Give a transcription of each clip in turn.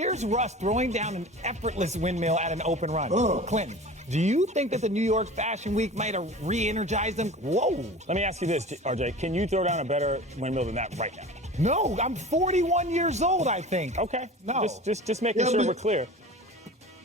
Here's Russ throwing down an effortless windmill at an open run. Oh. Clinton, do you think that the New York Fashion Week might have re-energized them? Whoa. Let me ask you this, RJ. Can you throw down a better windmill than that right now? No, I'm 41 years old, I think. Okay. No. Just making sure we're clear.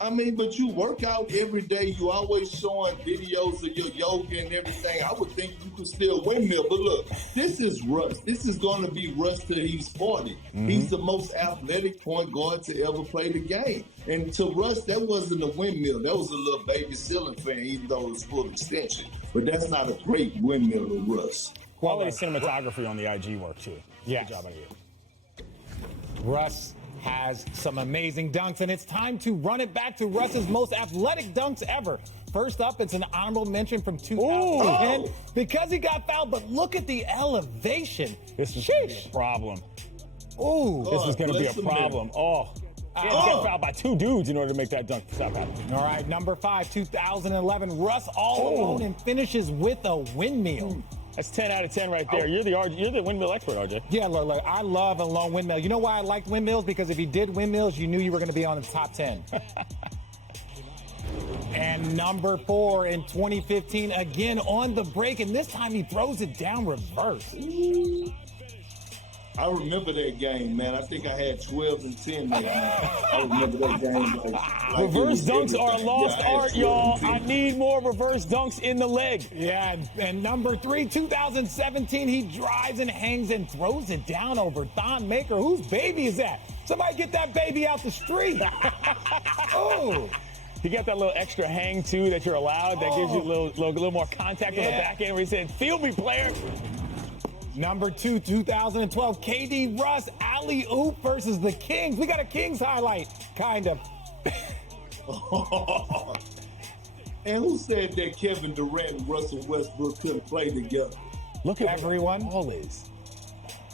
I mean, but you work out every day. You always showing videos of your yoga and everything. I would think you could still windmill. But look, this is Russ. This is going to be Russ till he's 40. Mm-hmm. He's the most athletic point guard to ever play the game. And to Russ, that wasn't a windmill. That was a little baby ceiling fan, even though it was full extension. But that's not a great windmill to Russ. Quality cinematography on the IG work, too. Yes. Good job out of you. Russ has some amazing dunks, and it's time to run it back to Russ's most athletic dunks ever. First up, it's an honorable mention from 2010 because he got fouled, but look at the elevation. This is going to be a problem. Ooh. This is going to be a problem. He got fouled by two dudes in order to make that dunk stop happening. All right, number 5, 2011. Russ all alone and finishes with a windmill. That's 10 out of 10 right there. You're the windmill expert, RJ. Yeah, look, I love a lone windmill. You know why I liked windmills? Because if you did windmills, you knew you were going to be on the top 10. And number 4 in 2015, again on the break, and this time he throws it down reverse. I remember that game, man. I think I had 12 and 10 that game. I remember that game. Like reverse dunks are lost art, y'all. I need more reverse dunks in the leg. Yeah, and number 3, 2017, he drives and hangs and throws it down over Thon Maker. Whose baby is that? Somebody get that baby out the street. Oh. You got that little extra hang, too, that you're allowed. That gives you a little more contact on the back end where he said, feel me, player. Number 2, 2012, KD Russ, alley-oop versus the Kings. We got a Kings highlight, kind of. And who said that Kevin Durant and Russell Westbrook couldn't play together? Look at everyone. What ball is.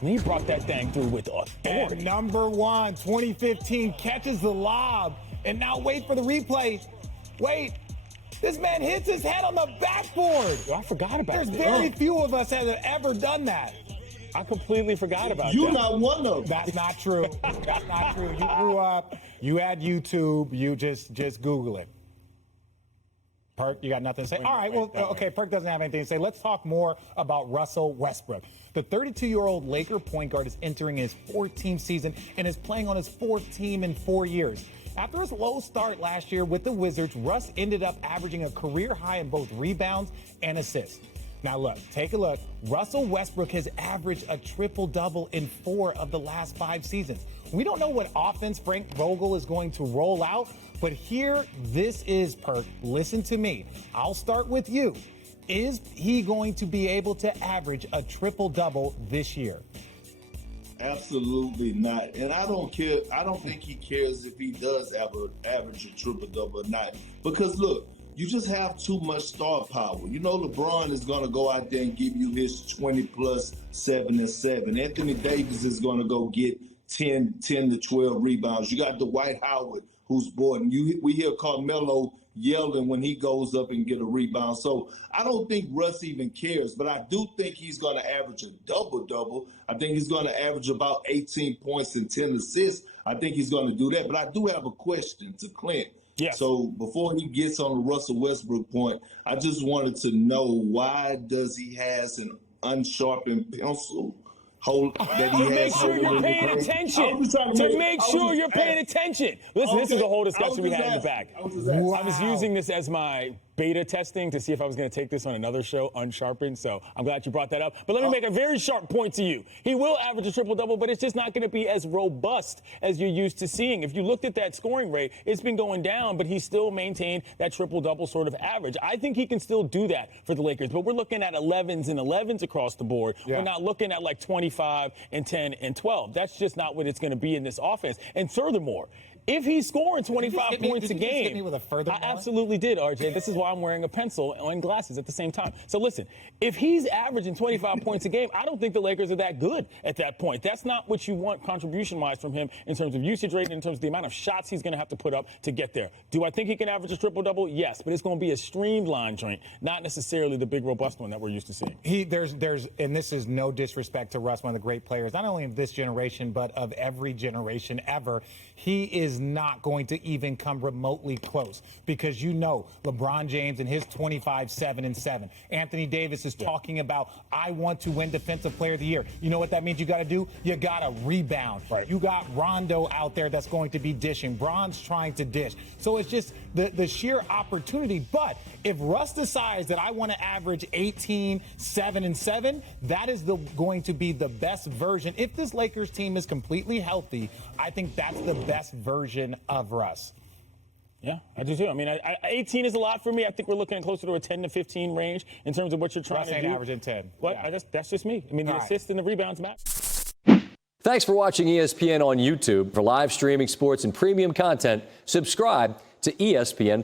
And he brought that thing through with authority. And number 1, 2015, catches the lob. And now wait for the replay. Wait. This man hits his head on the backboard. I forgot about that. There's very few of us that have ever done that. I completely forgot about that. You're not one of them. That's not true. That's not true. You grew up, you had YouTube, you just Google it. Perk, you got nothing to say? All right, well, okay, Perk doesn't have anything to say. Let's talk more about Russell Westbrook. The 32-year-old Laker point guard is entering his 4th-team season and is playing on his 4th team in 4 years. After his low start last year with the Wizards, Russ ended up averaging a career high in both rebounds and assists. Now look, take a look. Russell Westbrook has averaged a triple-double in 4 of the last 5 seasons. We don't know what offense Frank Vogel is going to roll out, but here this is, Perk. Listen to me. I'll start with you. Is he going to be able to average a triple-double this year? Absolutely not. And I don't care. I don't think he cares if he does average a triple-double or not. Because, look, you just have too much star power. You know LeBron is going to go out there and give you his 20-plus, 7 and 7. Anthony Davis is going to go get 10 to 12 rebounds. You got Dwight Howard, who's boarding. We hear Carmelo yelling when he goes up and get a rebound. So I don't think Russ even cares, but I do think he's going to average a double-double. I think he's going to average about 18 points and 10 assists. I think he's going to do that. But I do have a question to Clint. Yes. So before he gets on the Russell Westbrook point, I just wanted to know, why does he has an unsharpened pencil that he to make sure you're paying attention. To make sure you're paying attention. Listen, this is a whole discussion we had in the back. I was using this as my beta testing to see if I was going to take this on another show, Unsharpened. So I'm glad you brought that up. But let me make a very sharp point to you. He will average a triple-double, but it's just not going to be as robust as you're used to seeing. If you looked at that scoring rate, it's been going down, but he still maintained that triple-double sort of average. I think he can still do that for the Lakers, but we're looking at 11s and 11s across the board. Yeah. We're not looking at like 25 and 10 and 12. That's just not what it's going to be in this offense. And furthermore, if he's scoring 25 points a game, hit me with a furthermore? I absolutely did, RJ. This is why I'm wearing a pencil and glasses at the same time. So listen, if he's averaging 25 points a game, I don't think the Lakers are that good at that point. That's not what you want contribution-wise from him in terms of usage rate, in terms of the amount of shots he's going to have to put up to get there. Do I think he can average a triple-double? Yes, but it's going to be a streamlined joint, not necessarily the big, robust one that we're used to seeing. And this is no disrespect to Russ, one of the great players, not only of this generation, but of every generation ever. He is is not going to even come remotely close, because you know LeBron James and his 25, 7, and 7. Anthony Davis is talking about, I want to win Defensive Player of the Year. You know what that means you got to do? You got to rebound. Right. You got Rondo out there that's going to be dishing. Bron's trying to dish. So it's just the sheer opportunity. But if Russ decides that I want to average 18, 7, and 7, that is going to be the best version. If this Lakers team is completely healthy, I think that's the best version of Russ. Yeah, I do too. I mean, 18 is a lot for me. I think we're looking at closer to a 10 to 15 range in terms of what you're trying Russ to ain't do. averaging 10. What? Yeah. That's just me. I mean, the All right. assists and the rebounds matter. Thanks for watching ESPN on YouTube. For live streaming sports and premium content, subscribe to ESPN+.